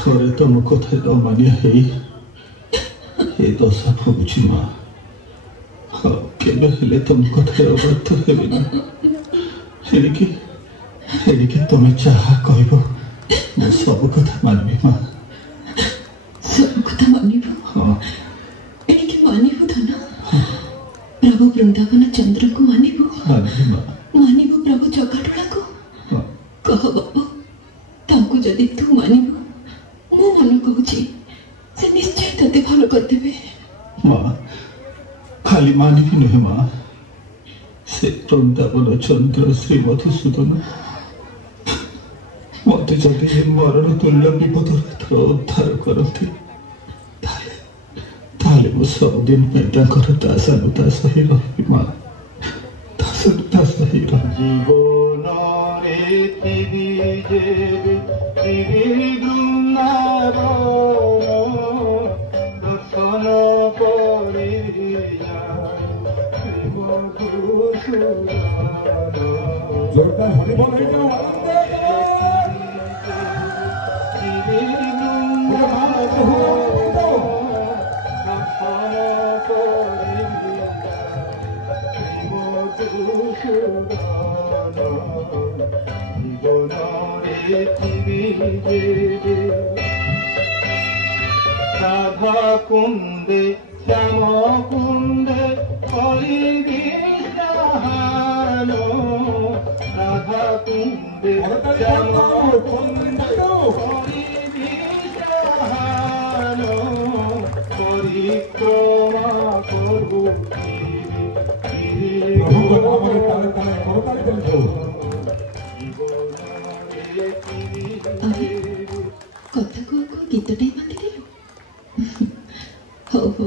थोड़े तुम कथे तो मानिया है ये तो सब कुछ माँ केबे हेले तुम कथे बात है बिना हेलिकी तुम्हें चाहा कहबो मैं सब कथा मानबी माँ सब कथा मानिबो हाँ हेलिकी मानिबो धना प्रभु वृंदावन चंद्र को मानिबो मानिबो प्रभु चौकाटका को कह बाबू तांको जदि तू मानिबो मो मन कहूची से निश्चय तते भलो कर देबे माँ खाली मानिबी नुहे माँ से वृंदावन चंद्र श्री मधुसूदन मत जदि मरण तुल्य विपद उद्धार करते ताले मो सब दिन में दास ही रही माँ दास ही रही जीवन जोरदार हरि बोल रहे हो राधा कुंदे श्याम कुंदे परिविहानो राधा कुंदे श्याम कुंदे परिविहानो परिक्रमा करू कथा को गीतटे बांधिदेलु हो हो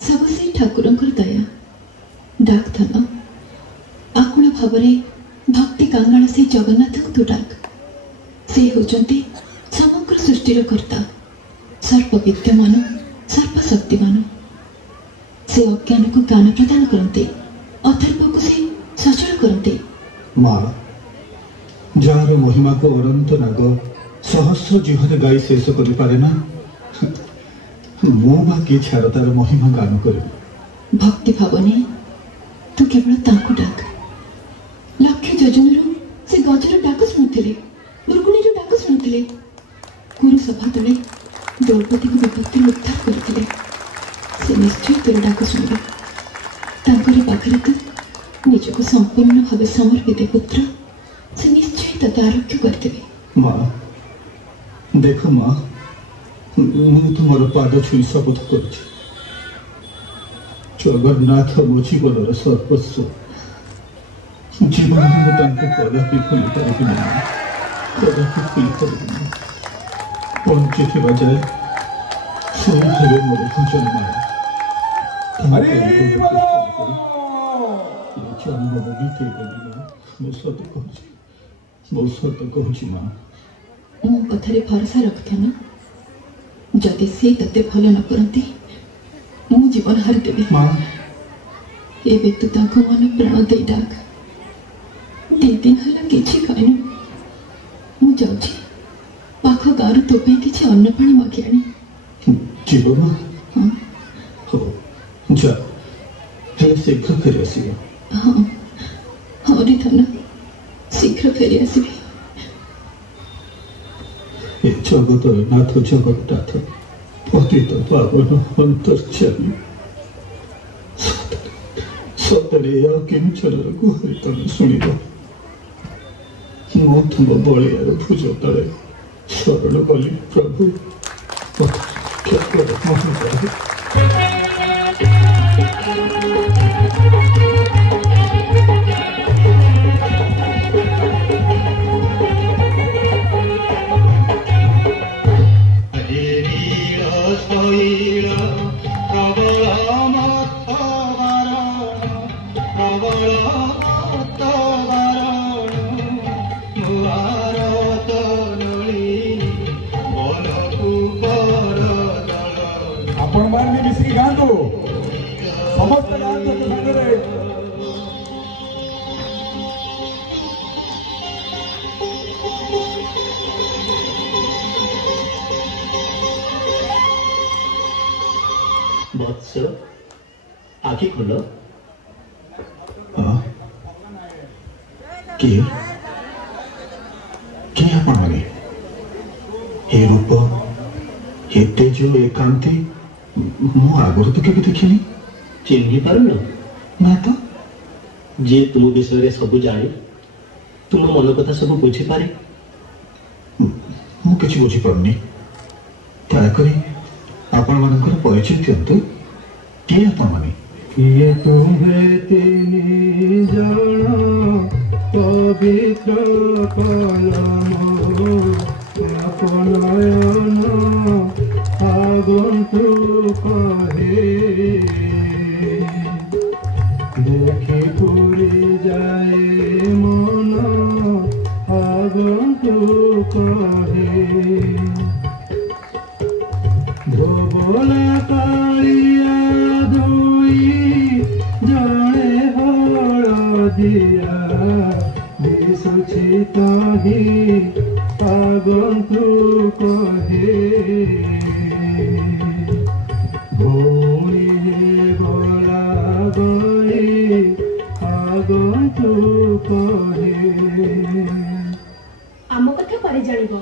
सब से ठाकुरंकर दया डाक धन आपण भावरे भक्ति कांगाल से जगन्नाथ को तू डाक से होचंती समग्र सृष्टिर कर्ता सर्व विद्यमान सर्व शक्तिमान से अज्ञान को ज्ञान प्रदान करते अथर्व को से सचल करते माँ जार महिमा को अनंत नाग सहस्र जीवन गाई शेष कर पारे ना मो बाकी छाड़ तार महिमा गान कर भक्ति भावने तू केवल तांको डाक लक्ष्य योजन से गजर डाक शुणुले उर्गुणी डाक शुणुले कुरु सभा तले द्रौपदी को विपत्ति उद्धार करते से निश्चय तोर डाक शुणवे तांकरी पाखरे तू निजको संपूर्ण भाव समर्पित पुत्र से निश्चय तते आरोग्य करदेवे माँ देख माँ मु तुम पाद छुई शपथ कर जगन्नाथ मो जीवन सर्वस्व जीवन कदापि भूली पारि ना कदापि भूली पारि बंची थी जाए से मोर भजन जन्मभूमि मो सत्य कहूँ माँ मो कथारे भरोसा रखिथा ना जदि से तते भल न करते मु जीवन हारिदेवी माँ एबे तू ताको मन प्राण दे डाक 2 दिन ହେଲା କିଛି ଖାଇନି। ମୁଁ ଯାଉଛି ପାଖ ଗାଁରୁ ତୋ ପାଇଁ କିଛି ଅନ୍ନ ପାଣି ମାଗି ଆଣି। ଯିବ ମା? ହଁ ହଉ ଯା, ହେଲେ ଶୀଘ୍ର ଫେରି ଆସିବ। ହଁ ହଁ ରେ ଧନ, ଶୀଘ୍ର ଫେରି ଆସିବି। ଏ ଜଗତରେ ନାଥ ଜଗନ୍ନାଥ ପତିତ ପାବନ ଅନ୍ତର୍ଯାମୀ, ସତରେ ଆଉ କିଞ୍ଚନର ଗୁହାରି ତମେ ଶୁଣିବ। ମୁଁ ତୁମ ବଳିଆର ଭୁଜ ତଳେ ଶରଣ କଲି ପ୍ରଭୁ। आपण मानवी मिश्री गांधो समस्त गांधो के सागरे वत्स आखि खोल। किए आपण माने हे रूप हे तेज ए कांति मु आगुरी तो केबे देखिनी। चिन्हि पारुन ना तो जे तुम विषय सब जाने, तुम मन कथा सब बुझी पारे। मु किछि बुझी पारुनी। दयाकरी आपण मानकर परिचय दियंतु। किए आपण माने? किए तुम्हे तिनि जन पवित्र कलम अपनयन आगन्तुक हे देखि पुरी जाए मन आगन्तुक हे धोबला कालिया धोई जड़े हलदिया दिशुछि ताहि आगन्तुक हे भौणी भला गई आगन्तुक हे। आम कथा परे जानिब।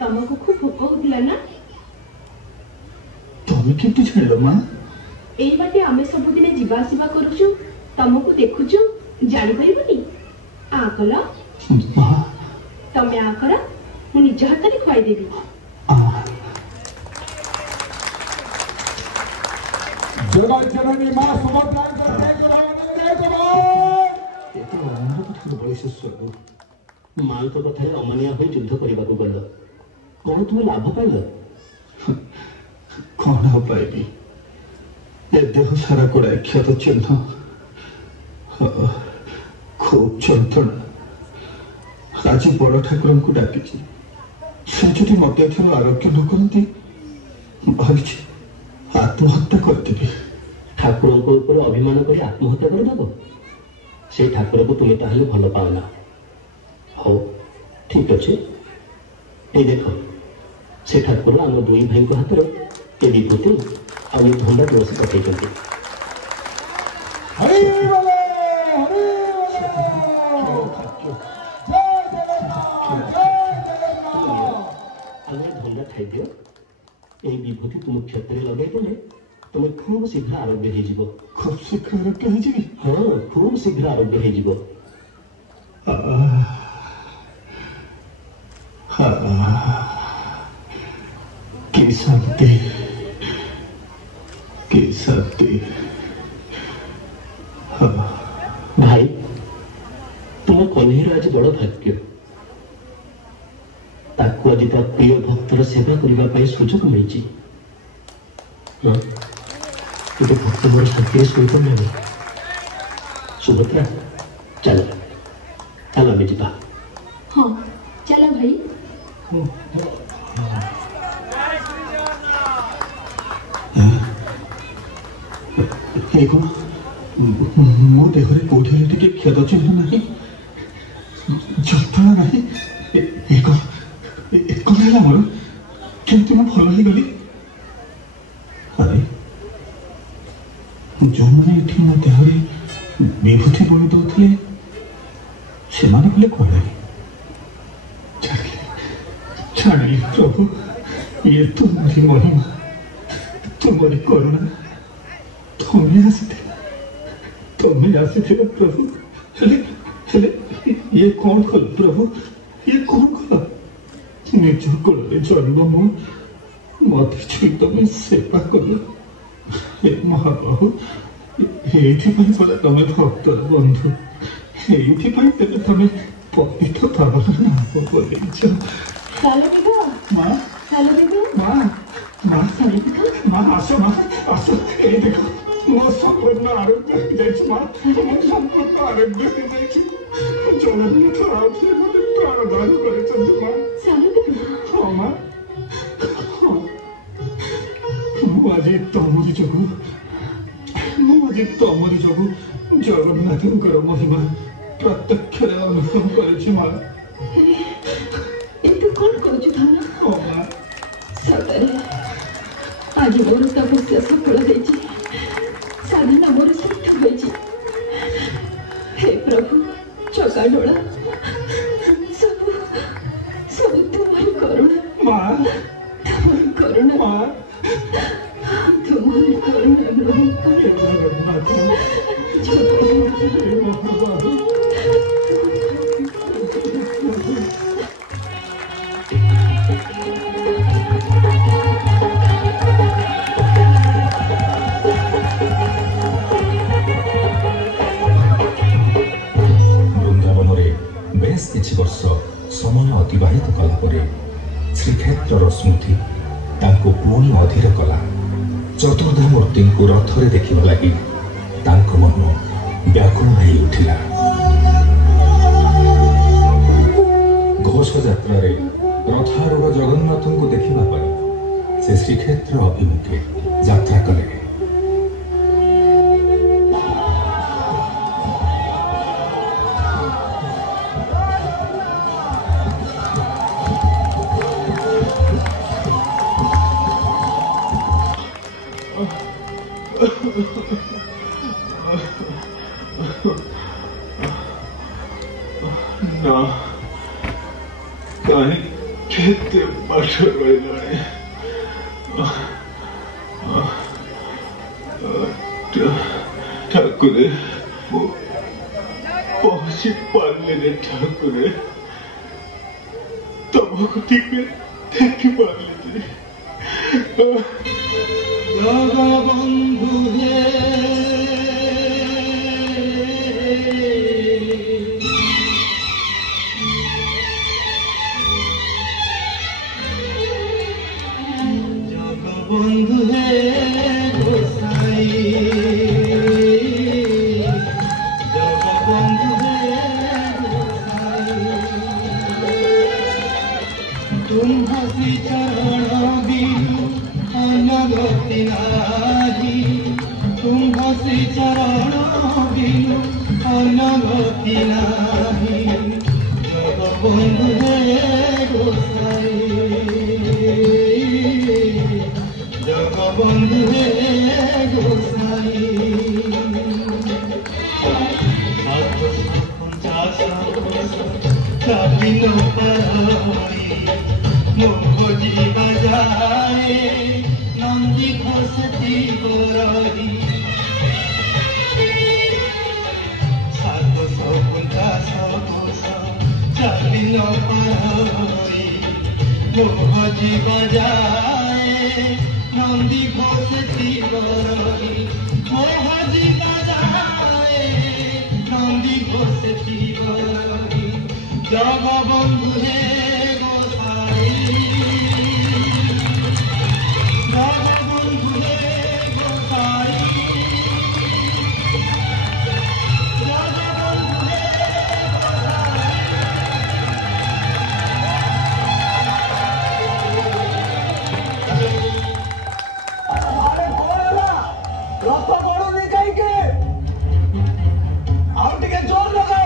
तमको खूब भोक होतिला ना? तमे केमति जानिलो मां? एई बाटे आमे सबुदिने जीवा आसीबा करूछु, तमको देखुछु, जानि परिबनी। आ कल मां तमे आ कर, मु निज हाथरे खुआई देबी। जगत जननी मां सुभद्रा को जय करो जय करो। ए तो अमृत बलिश्वर माँ तो कथा अमानिया हो युद्ध करने को गल, कौन तुम लाभ पाइल? कौन हो पाएगी? ए देह सारा गुड़ाए क्षत चिन्ह, खूब जंत्रणा। आज बड़ ठाकुर को डाकी से जो मत आरोग्य न करती भाई आत्महत्या करदेवी। ठाकुर ऊपर अभिमान कर आत्महत्या करदेव? से ठाकुर को तुम्हें ताहले भल पाओना। हो ठीक अच्छे, ये देख से ठाकुर आम दुई भाई हाथ में ये विभूति और ये धंदा तुलसी पकई धंदा खाई दियो। ये विभूति तुम क्षेत्र लगे देले तुम्हें खूब शीघ्र आरोग्य हो। खूब शीघ्र आरोग्य हो? हाँ खूब शीघ्र आरोग्य हो। की शांति, की शांति। भाई तुम कन्हैर आज बड़ भाग्य, ताकू आज ता प्रिय भक्तर सेवा करने सुजोग मिली। हाँ ये भक्त मोर शांति सहित नहीं। सुभद्रा चल चल आम जा। हाँ चल भाई। मो देहरे कौटे टे क्षत चिन्ह ना ଫଳ ନାହିଁ କଣ ହେଲା ମୋର କେମିତି ମୁଁ ଭଲ ହେଇଗଲି ଆରେ ଯେଉଁମାନେ ଏଠି ମୋ ଦେହରେ ବିଭୂତି ବୋଳି ଦଉଥିଲେ ସେମାନେ କଲେ କୁଆଡ଼େ ଛାଡ଼ିଲି ପ୍ରଭୁ ଇଏ ତୁମରି ମହିମା ତୁମରି କରୁଣା ତମେ ଆସିଥିଲ ପ୍ରଭୁ ହେଲେ ଇଏ କଣ କଲ ପ୍ରଭୁ ଇଏ କଣ କଲ ନିଜ କୋଳରେ ଜନ୍ମ ମୁଁ ମତେ ଛୁଇଁ ତମେ ସେବା କଲ ହେ ମହାବାହୁ ଏଇଥିପାଇଁ ପରା ତମେ ଭକ୍ତର ବନ୍ଧୁ ଏଇଥିପାଇଁ ତେବେ ତମେ ପବିତ୍ର ପାବନ ନାମ ବୋଲେଇଛ ମା ଆସ ଏଇ ଦେଖ ମୋ ସମ୍ପୂର୍ଣ୍ଣ ଆରୋଗ୍ୟ ହେଇଯାଇଛି ମା ମୋ ସମ୍ପୂର୍ଣ୍ଣ ଆରୋଗ୍ୟ ହେଇଯାଇଛି ଜଗନ୍ନାଥ ଆଉଥରେ ମୋତେ ପ୍ରାଣଦାନ କରିଛନ୍ତି ମା ହଁ ମା ମୁଁ ଆଜି ତମରି ଯୋଗୁ ଜଗନ୍ନାଥଙ୍କର ମହିମା ପ୍ରତ୍ୟକ୍ଷରେ ଅନୁଭବ କରିଛି ମା ତୁ କଣ କରୁଛୁ ଧନ ହଁ ମା ସତରେ ଆଜି ମୋର ତପସ୍ୟା ସଫଳ ହେଇଛି ସାଧନା ମୋର ସିଦ୍ଧ ହୋଇଛି ହେ ପ୍ରଭୁ ଚକାଡୋଳା ସବୁ ତୁମରି କରୁଣା ମା ତୁମରି କରୁଣା ମା ତୁମରି କରୁଣା ଜଗନ୍ନାଥ ମହାବାହୁ କିଛି ବର୍ଷ ସମୟ ଅତିବାହିତ କଲା ପରେ ଶ୍ରୀକ୍ଷେତ୍ରର ସ୍ମୃତି ତାଙ୍କୁ ପୁଣି ଅଧୀର କଲା ଚତୁର୍ଦ୍ଧା ମୂର୍ତ୍ତିଙ୍କୁ ରଥରେ ଦେଖିବା ଲାଗି ତାଙ୍କ ମନ ବ୍ୟାକୁଳ ହେଇ ଉଠିଲା ଘୋଷଯାତ୍ରାରେ ରଥାରୂଢ଼ ଜଗନ୍ନାଥଙ୍କୁ ଦେଖିବା ପାଇଁ ସେ ଶ୍ରୀକ୍ଷେତ୍ର ଅଭିମୁଖେ ଯାତ୍ରା କଲେ No, काहे कहते बाटर बैलाने ठाकुरे पहुंची पाले ने ठाकुरे तबको देखी पाले थे जगबंधु हे बंधु है गोसाई जगबंधु है गोसाई तुम हसी चरण बिनु अनगति नाही तुम हसी चरण बिनु अनगति नाही जगबंधु है गोसाई जगबंधु हे गोसाई 750 चाबिनो परहोई मोहजी बजाए नंदी घोषती गोरी 750 चाबिनो परहोई मोहजी बजाए नंदी घोषती गोरी मोहजी बजाए नंदी घोषती गोरी जगबंधु हे गोसाई जगबंधु हे गोसाई जगबंधु हे रथ बड़ुनी कहीं आउ टे जोर लगा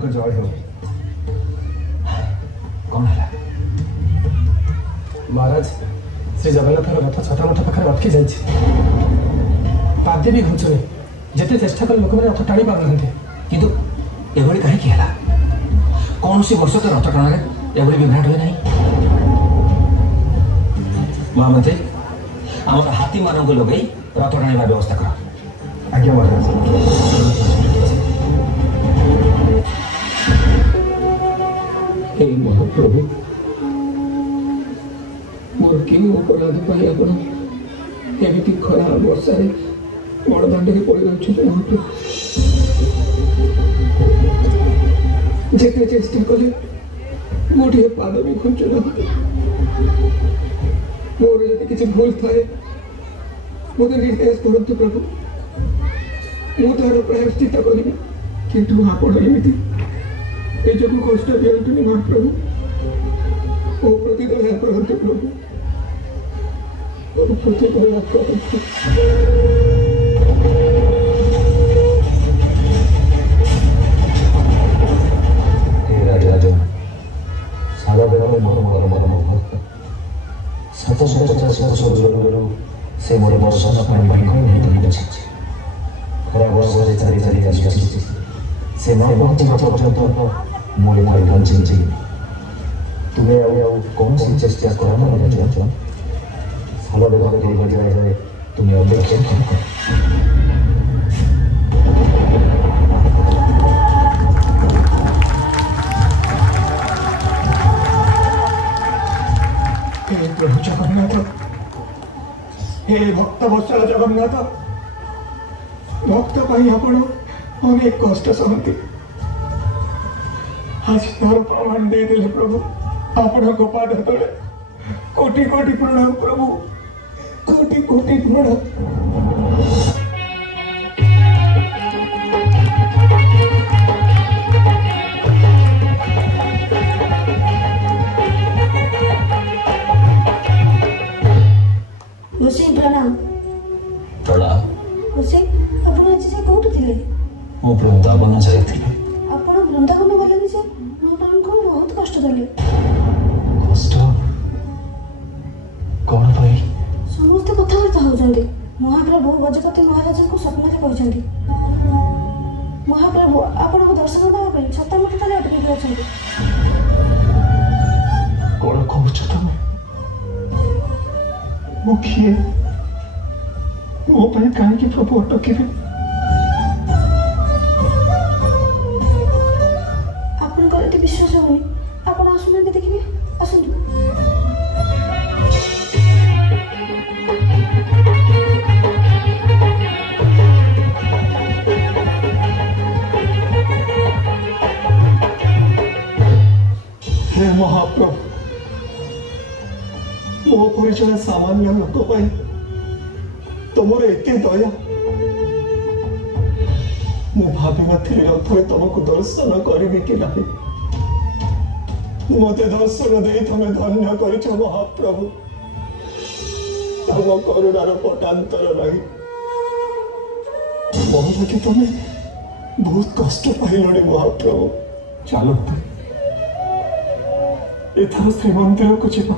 को जय हो। कौन है महाराज श्री जगन्नाथ रथ छठा मठ पाखे अटकी जाइए पादे भी घुंचुनी जिते चेष्टा कले लोक मैंने रथ टाणी पार ना किंतु एभली कहीं है कौन सी वर्ष तो रथ टणारे एभली विभ्राट हुए नहीं महामंत्री आम हाथी मान लगे रथ टाणा व्यवस्था कर आज्ञा महाराज। हे महाप्रभु मोर कि अपराध पाई आप एमती खरा वर्षा बड़दाण्ड में पड़ गए महाप्रभु जिते चेष्टा कले गोटे पाद भी खुंचुना मोर यदि किसी भूल थाए मत निर्देश करतु प्रभु मुझे प्रायश्चित करी किंतु आपण एमती निजक कष्ट दिंतुनि महाप्रभु ओ प्रति दया करतु प्रभु ओ प्रति दया करतु। से मोर बरसन पानी पानी नहीं बचे खरा वर्ष चारि चारि आसुची से न पहुंची पर्यंत मोर मोर बंची तुम्हें आउ कौन सी चेष्टा करना है फल बेग के बजाय जाए तुम्हें अपेक्षा करो हे प्रभु जगन्नाथ हे भक्त वत्सल जगन्नाथ भक्त आपण अनेक कष्ट सहती आज तार प्रमाण दे देले प्रभु आपण गोपाद तले कोटि कोटि प्रणाम प्रभु कोटि कोटि प्रणाम। प्रणाम प्रणाम आप आज से कौट थे मो वृंदावन जाइए आप वृंदावन गले भी मो प्राण को बहुत कष्ट देले कष्ट कौन भाई समस्त कथबार्ता होती महाप्रभु गजपति महाराज को स्वप्न कहते महाप्रभु आपण को दर्शन देवाई छता मठ तले अटकी अच्छा कौन कहूच तुम मु किए मो पर कहीं प्रभु अटके आपन विश्वास होनी आप आसुना देखिए आसतु हे महाप्रभु मो परिचय सामान्य लोक पाई तुमर एत दया मु भावी नी रथरे तुमको दर्शन करी कि नहीं मत दर्शन दे तुम धन्य कर महाप्रभु तुम करुणार पटांतर नहीं बहुत लगे तुम्हें बहुत कष्ट पाइल महाप्रभु चलो एथर श्रीमंदिर को जीवा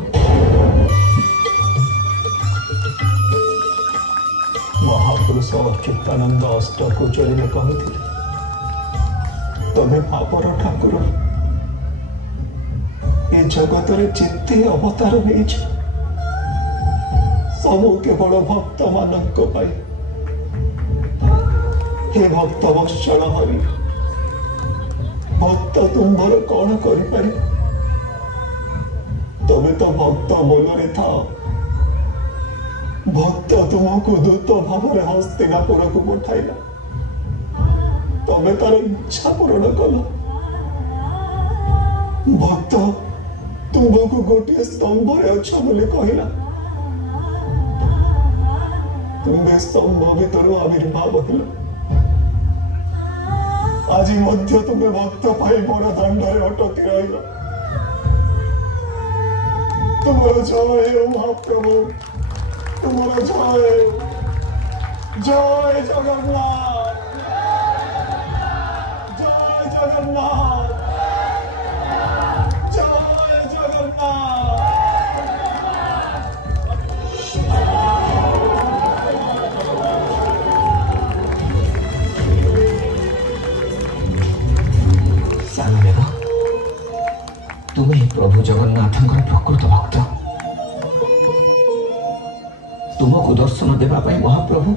महापुरुष अच्युतानंद अष्टकोचरी में कहते तमें पापर ठाकुर ये जगत जिते अवतार नहीं सबू केवल भक्त मानक हे भक्त वत्सल हरि भक्त तुम्हार कौन कर तमें तो भक्त बोलरे था भक्त तुमको दूत भाव हस्तिनापुर को पठाइला तमें तार इच्छा पूरण कल भक्त तुमको गोटे स्तंभ अच्छ बोली कहला तुम्हें स्तंभ भीतर आविर्भाव हेल आज मध्य तुम्हें भक्त पाई बड़ दंड अटकी रहा तुम्हारा जय महाप्रभु तुम्हारा जय जय जगन्नाथ जय जगन्नाथ। ବେଗ ତୁମେ ପ୍ରଭୁ ଜଗନ୍ନାଥଙ୍କର ପ୍ରକୃତ ଭକ୍ତ। ତୁମକୁ ଦର୍ଶନ ଦେବା ପାଇଁ ମହାପ୍ରଭୁ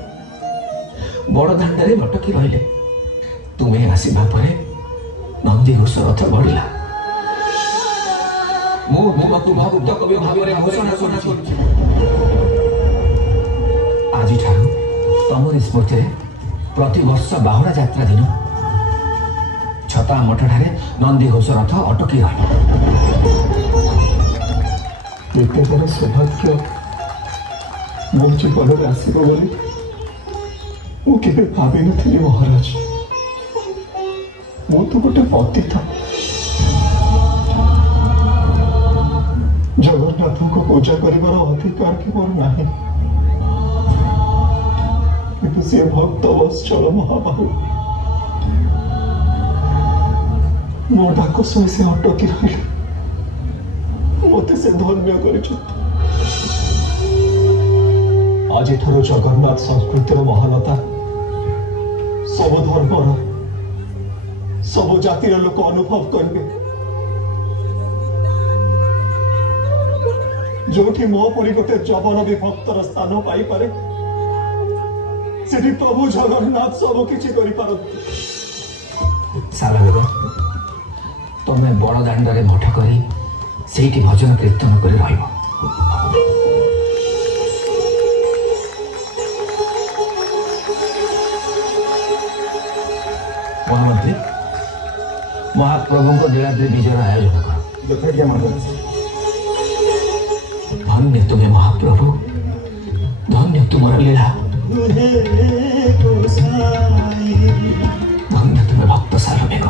ବଡ଼ଦାଣ୍ଡରେ ଅଟକି ରହିଲେ। ତୁମେ ଆସିବା ପରେ ନନ୍ଦିଘୋଷ ରଥ ବଢ଼ିଲା। ମୁଁ ତୁମକୁ ଭକ୍ତ କବି ଭାବରେ ଘୋଷଣା କରୁଛି। ଆଜିଠାରୁ ତମରି ସ୍ମୃତିରେ ପ୍ରତିବର୍ଷ ବାହୁଡ଼ା ଯାତ୍ରା ଦିନ ଛତା ମଠଠାରେ ନନ୍ଦିଘୋଷ ରଥ ଅଟକି ରହିବ। ଏତେ ବଡ଼ ସୌଭାଗ୍ୟ ମୋ ଜୀବନରେ ଆସିବ ବୋଲି ମୁଁ କେବେ ଭାବିନଥିଲି ମହାରାଜ। ମୁଁ ତ ଗୋଟେ ପତିତ। ଜଗନ୍ନାଥଙ୍କୁ ପୂଜା କରିବାର ଅଧିକାର କି ମୋର ନାହିଁ, କିନ୍ତୁ ସେ ଭକ୍ତ ବତ୍ସଳ ମହାବାହୁ ମୋ ଡାକ ଶୁଣି ସେ ଅଟକି ରହିଲେ। ମତେ ସେ ଧନ୍ୟ କରିଛନ୍ତି। ଆଜିଠାରୁ ଜଗନ୍ନାଥ ସଂସ୍କୃତିର ମହାନତା ସବୁ ଧର୍ମର ସବୁ ଜାତିର ଲୋକ ଅନୁଭବ କରିବେ। ଯୋଉଠି ମୋ ପରି ଗୋଟେ ଯବନ ବି ଭକ୍ତର ସ୍ଥାନ ପାଇପାରେ, ସେଠି ପ୍ରଭୁ ଜଗନ୍ନାଥ ସବୁ କିଛି କରିପାରନ୍ତି। ସାଲବେଗ ତମେ ବଡ଼ଦାଣ୍ଡରେ ମଠ କରି ସେଇଠି ଭଜନ କୀର୍ତ୍ତନ କରି ରହିବ। ମହାମନ୍ତ୍ରୀ ମହାପ୍ରଭୁଙ୍କ ନୀଳାଦ୍ରି ବିଜୟର ଆୟୋଜନ କର। ଧନ୍ୟ ତୁମେ ମହାପ୍ରଭୁ, ଧନ୍ୟ ତୁମର ଲୀଳା, ଧନ୍ୟ ତୁମେ ଭକ୍ତ ସାଲବେଗ।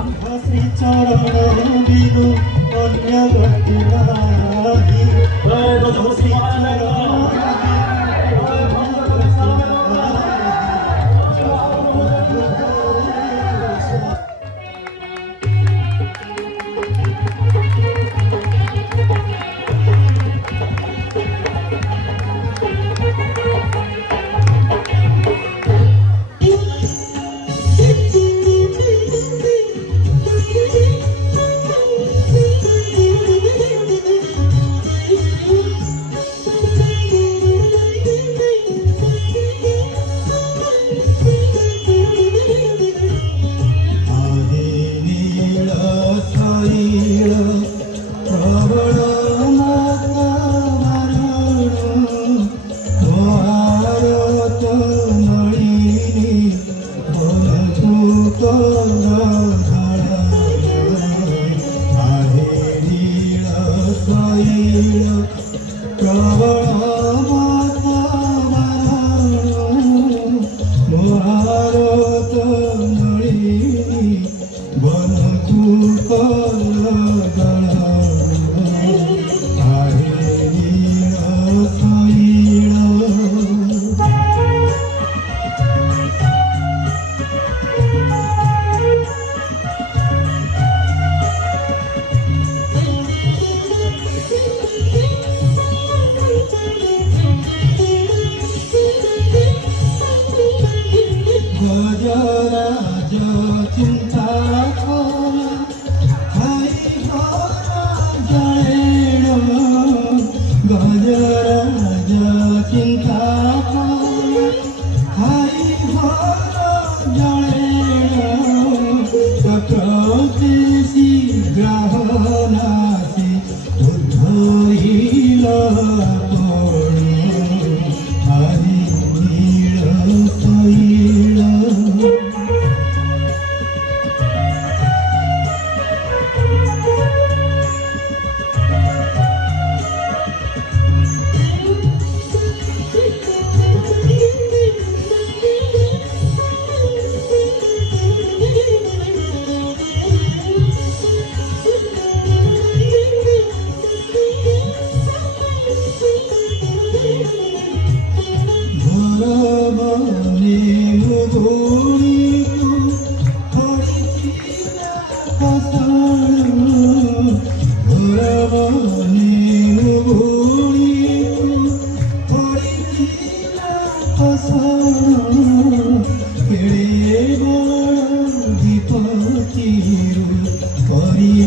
Hari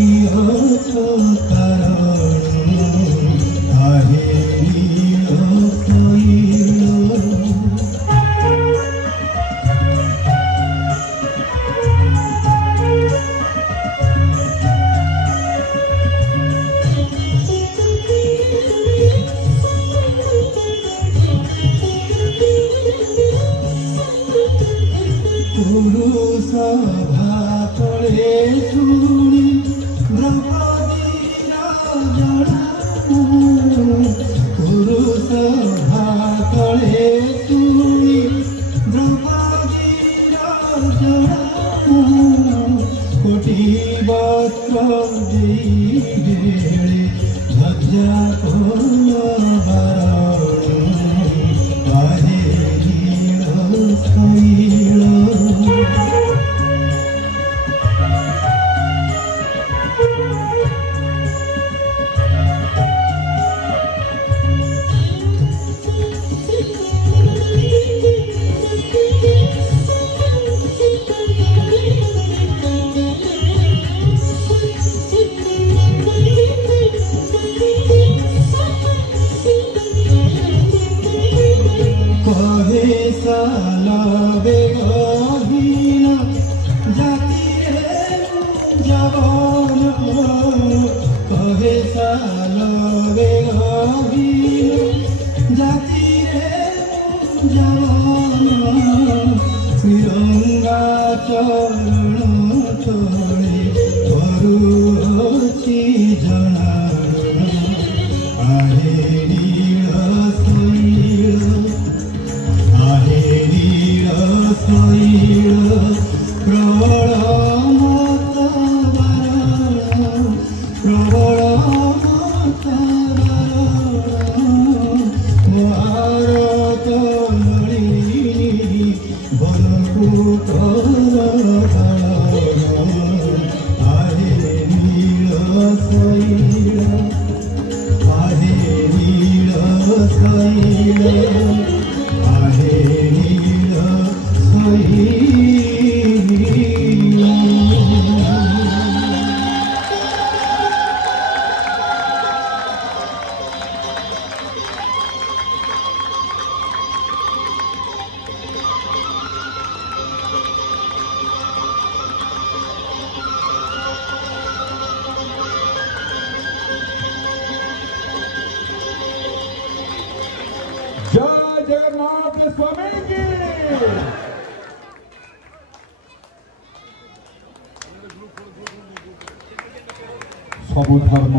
सबु धर्म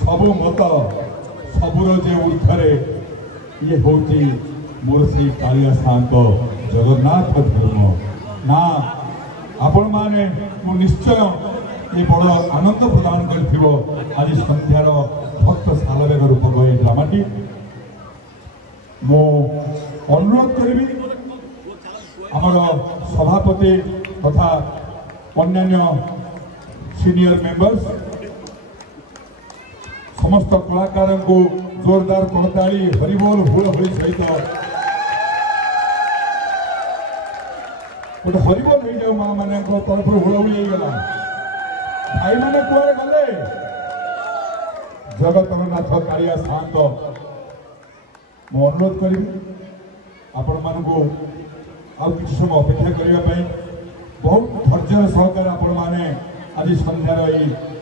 सबु मत सबुर जे ऊर्धरे ये होची मोर से कालिया शांत जगन्नाथ धर्म ना आपण माने मु निश्चय ये बड़ आनंद प्रदान करथिबो आज संध्यार भक्त सालवेग रूप गई ड्रामाटी मु अनुरोध करी आमर सभापति तथा अन्य सीनियर मेंबर्स समस्त कलाकार को जोरदार करताली हरिबोल हुलहुली सहित गोटे हरिबोल हो जाऊ माँ मान तरफ हुलहुली गला भाई मैंने कुआरे गले जगतर नाथ कालिया शांत मु अनुरोध करी आपण मानू आउ कि समय अपेक्षा करने बहुत धैर्य सहकार आपण मैंने आज संध्यार